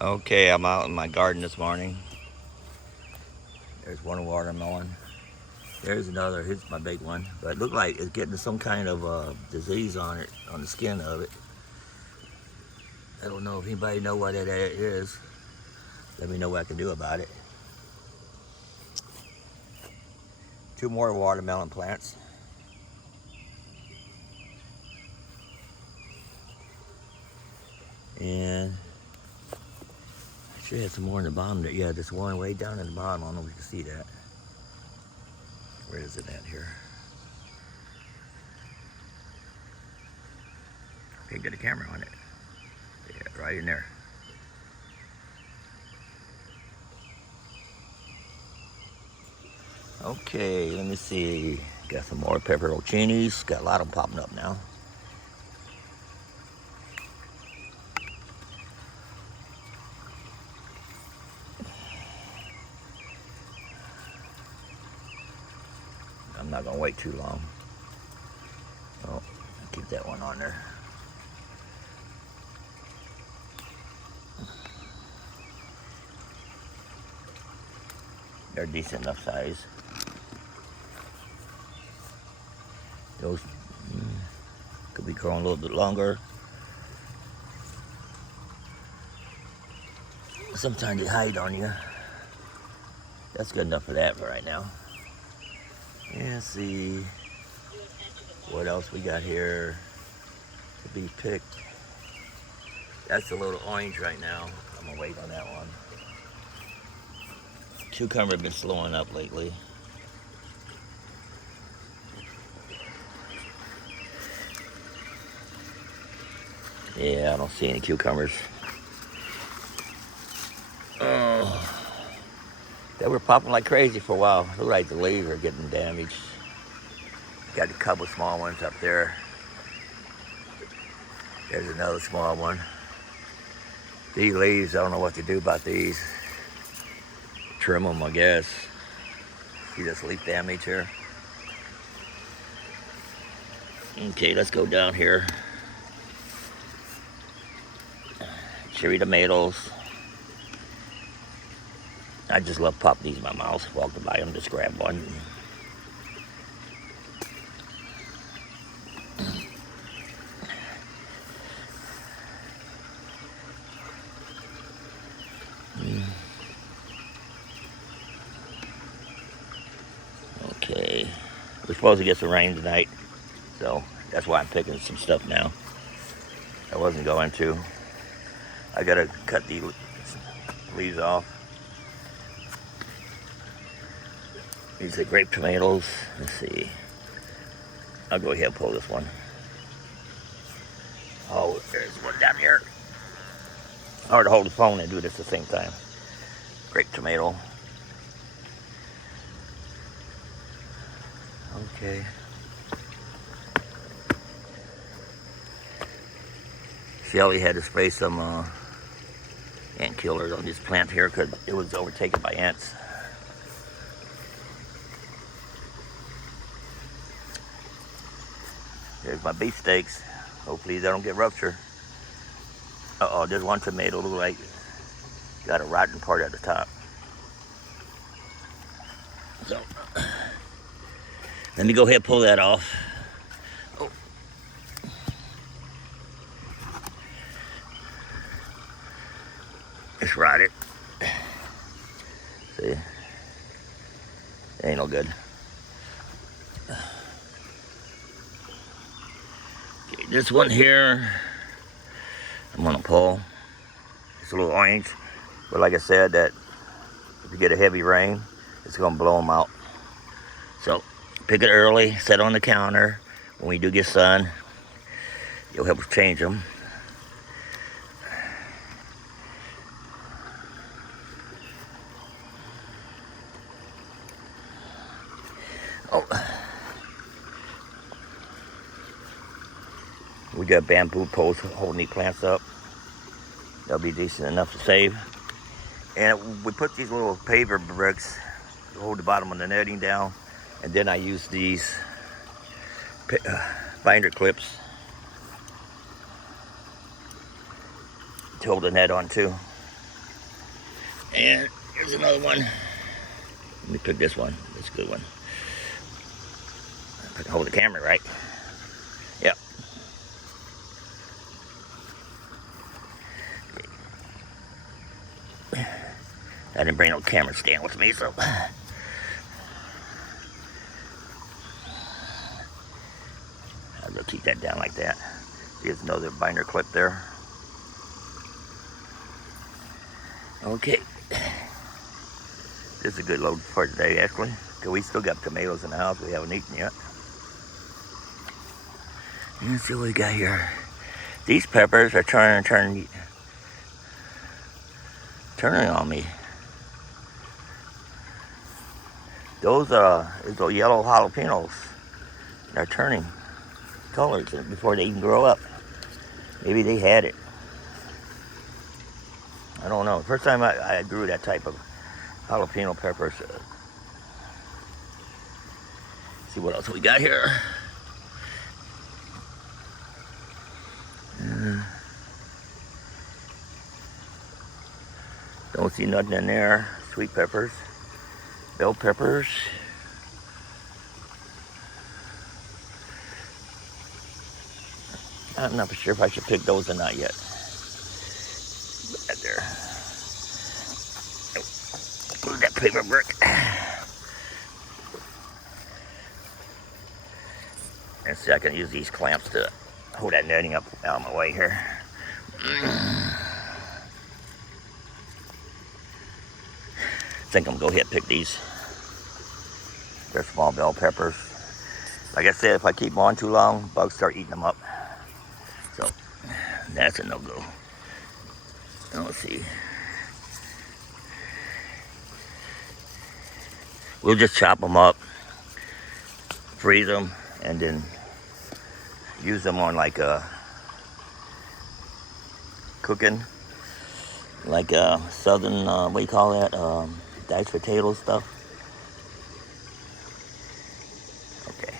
Okay, I'm out in my garden this morning. There's one watermelon. There's another. Here's my big one. But it looked like it's getting some kind of disease on it, on the skin of it. I don't know if anybody know what that is. Let me know what I can do about it. Two more watermelon plants. And I should have some more in the bottom there. Yeah, there's one way down in the bottom. I don't know if you can see that. Where is it at here? Can't get a camera on it. Yeah, right in there. Okay, let me see. Got some more pepperoncinis. Got a lot of them popping up now. I'm not gonna wait too long. Oh, keep that one on there. They're decent enough size. Those could be growing a little bit longer. Sometimes they hide on you. That's good enough for that for right now. Yeah, let's see what else we got here to be picked. That's a little orange right now. I'm gonna wait on that one. Cucumber been slowing up lately. Yeah, I don't see any cucumbers. Oh, they were popping like crazy for a while. Look like the leaves are getting damaged. Got a couple small ones up there. There's another small one. These leaves, I don't know what to do about these. Trim them, I guess. See this leaf damage here? Okay, let's go down here. Cherry tomatoes. I just love popping these in my mouth. Walking by them, just grab one. Okay, we're supposed to get some rain tonight, so that's why I'm picking some stuff now. I wasn't going to. I gotta cut the leaves off. These are grape tomatoes. Let's see. I'll go ahead and pull this one. Oh, there's one down here. Hard to hold the phone and do this at the same time. Grape tomato. Okay. Shelly had to spray some ant killers on this plant here because it was overtaken by ants. There's my beefsteaks. Hopefully they don't get ruptured. Uh-oh, there's one tomato look like got a rotten part at the top. So let me go ahead and pull that off. Oh. It's rotted. See? It ain't no good. Okay, this one here, I'm gonna pull. It's a little orange, but like I said, that if you get a heavy rain, it's gonna blow them out. So pick it early, set on the counter. When we do get sun, you'll help us change them. Oh, we got bamboo posts holding these plants up. They'll be decent enough to save. And we put these little paver bricks to hold the bottom of the netting down. And then I use these binder clips to hold the net on too. And here's another one. Let me pick this one. It's a good one. If I can hold the camera right. Yep. I didn't bring no camera stand with me, so I'll just keep that down like that. Here's another binder clip there. Okay. This is a good load for today, actually, because we still got tomatoes in the house we haven't eaten yet. Let's see what we got here. These peppers are turning on me. Those yellow jalapenos are turning colors before they even grow up. Maybe they had it. I don't know. First time I grew that type of jalapeno peppers. See what else we got here. Don't see nothing in there. Sweet peppers, bell peppers. I'm not sure if I should pick those or not yet. Right there. Move that paper brick. And see, I can use these clamps to hold that netting up out of my way here. I think I'm gonna go ahead and pick these. They're small bell peppers. Like I said, if I keep them on too long, bugs start eating them up. So that's a no-go. Let's see. We'll just chop them up, freeze them, and then use them on like cooking, like southern, what do you call that? Diced potato stuff. Okay.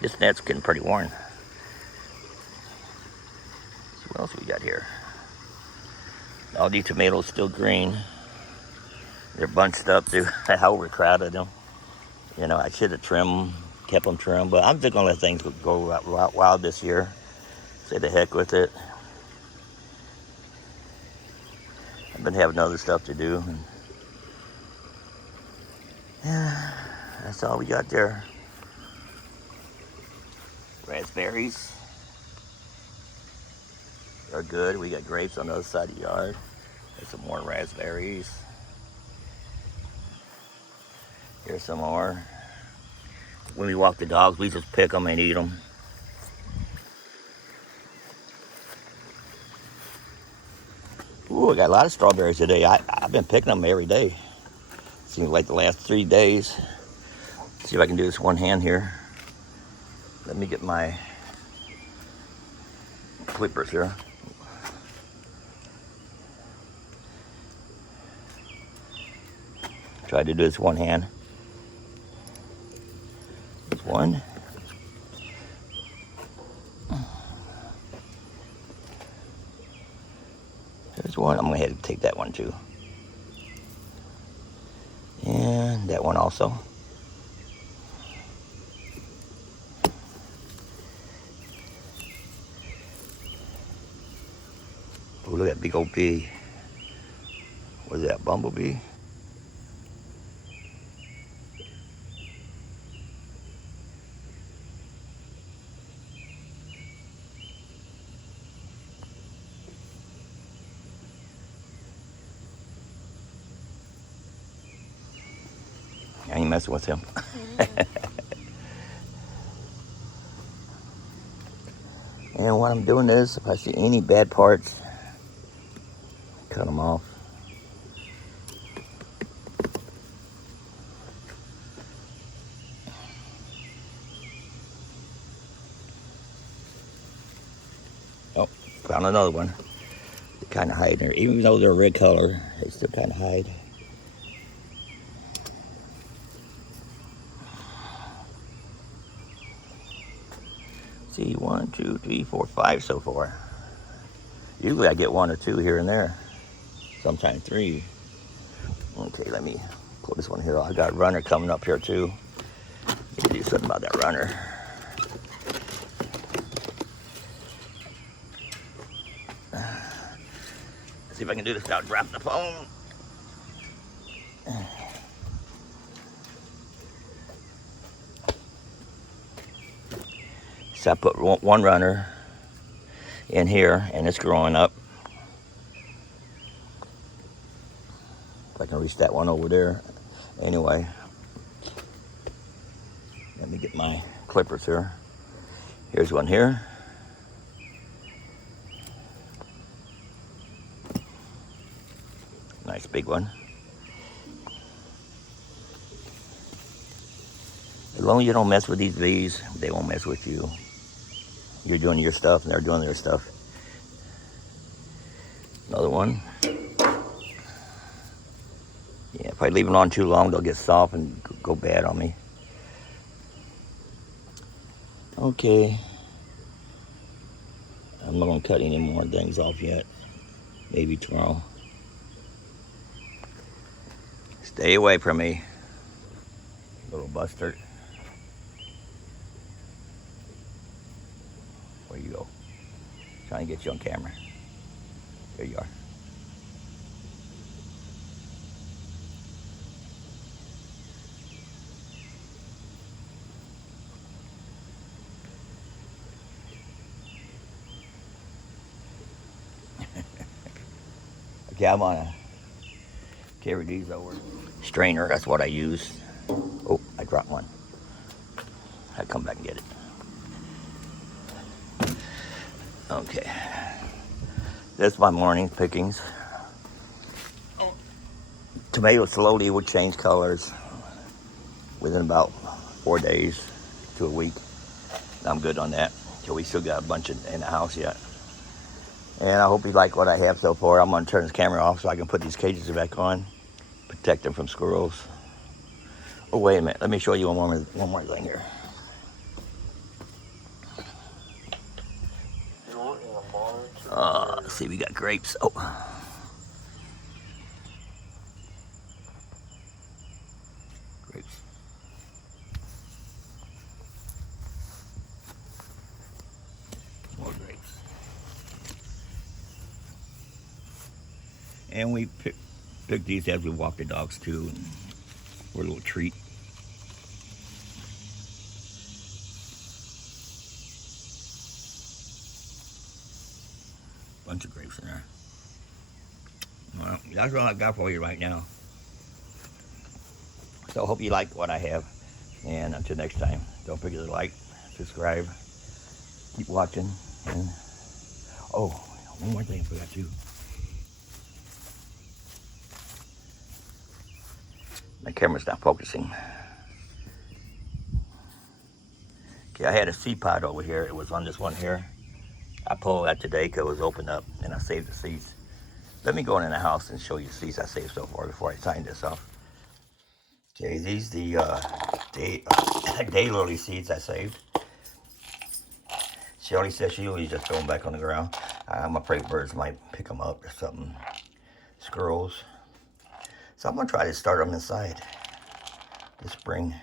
This net's getting pretty worn. So what else we got here? All these tomatoes still green. They're bunched up. They're overcrowded them. You know, I should have trimmed them, kept them trimmed, but I'm just gonna let things go wild this year. Say the heck with it. I've been having other stuff to do. And yeah, that's all we got there. Raspberries are good. We got grapes on the other side of the yard. There's some more raspberries. Here's some more. When we walk the dogs, we just pick them and eat them. Ooh, I got a lot of strawberries today. I've been picking them every day. Seems like the last 3 days. See if I can do this one hand here. Let me get my clippers here. Try to do this one hand. There's one. There's one. I'm going to head and take that one too. And that one also. Oh, look at that big old bee. What is that, bumblebee? I ain't messing with him. And when I'm doing this, if I see any bad parts, cut them off. Oh, found another one. They kind of hide there. Even though they're red color, they still kind of hide. See, 1, 2, 3, 4, 5 so far. Usually I get 1 or 2 here and there. Sometimes 3. Okay, let me pull this one here. I got a runner coming up here too. Need to do something about that runner. Let's see if I can do this without dropping the phone. So I put 1 runner in here, and it's growing up. If I can reach that one over there. Anyway, let me get my clippers here. Here's one here. Nice big one. As long as you don't mess with these bees, they won't mess with you. You're doing your stuff and they're doing their stuff. Another one. Yeah, if I leave them on too long, they'll get soft and go bad on me. Okay. I'm not gonna cut any more things off yet. Maybe tomorrow. Stay away from me, little bastard. Where you go? Trying to get you on camera. There you are. Okay, I'm on a carry these over. Strainer, that's what I use. Oh, I dropped one. I'll come back and get it. Okay. That's my morning pickings. Tomatoes slowly will change colors within about 4 days to a week. I'm good on that. So we still got a bunch in the house yet. And I hope you like what I have so far. I'm gonna turn this camera off so I can put these cages back on, protect them from squirrels. Oh, wait a minute. Let me show you one more thing here. Let's see, we got grapes. Oh. Grapes. More grapes. And we pick these as we walk the dogs too. And we're a little treat. Bunch of grapes in there. Well, that's all I got for you right now. So I hope you like what I have. And until next time, don't forget to like, subscribe, keep watching. And oh, one more thing I forgot too. My camera's not focusing. Okay, I had a seed pod over here. It was on this one here. I pulled that today because it was opened up and I saved the seeds. Let me go in the house and show you the seeds I saved so far before I sign this off. Okay, these the daylily seeds I saved. Shelly says she usually just throw them back on the ground. I'm afraid birds might pick them up or something. Squirrels. So I'm gonna try to start them inside this spring.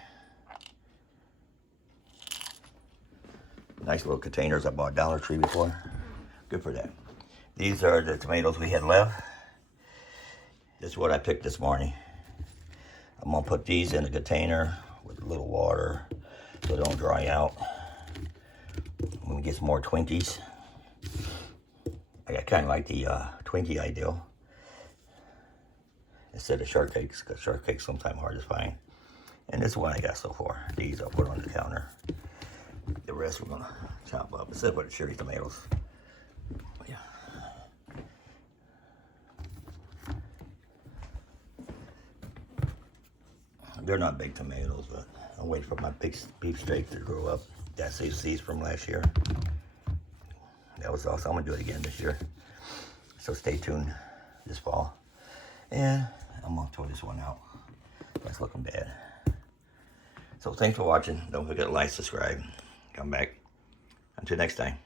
Nice little containers I bought Dollar Tree before. Good for that. These are the tomatoes we had left. This is what I picked this morning. I'm gonna put these in a container with a little water so they don't dry out. I'm gonna get some more Twinkies. I kind of like the Twinkie ideal instead of shortcakes, because shortcakes sometimes hard to find. And this is what I got so far. These I'll put on the counter. The rest we're gonna chop up. Instead of the cherry tomatoes. Yeah. They're not big tomatoes, but I'll wait for my beef steak to grow up. That's these seeds from last year. That was awesome. I'm gonna do it again this year. So stay tuned this fall. And I'm gonna throw this one out. That's looking bad. So thanks for watching. Don't forget to like, subscribe, come back. Until next time.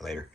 Later.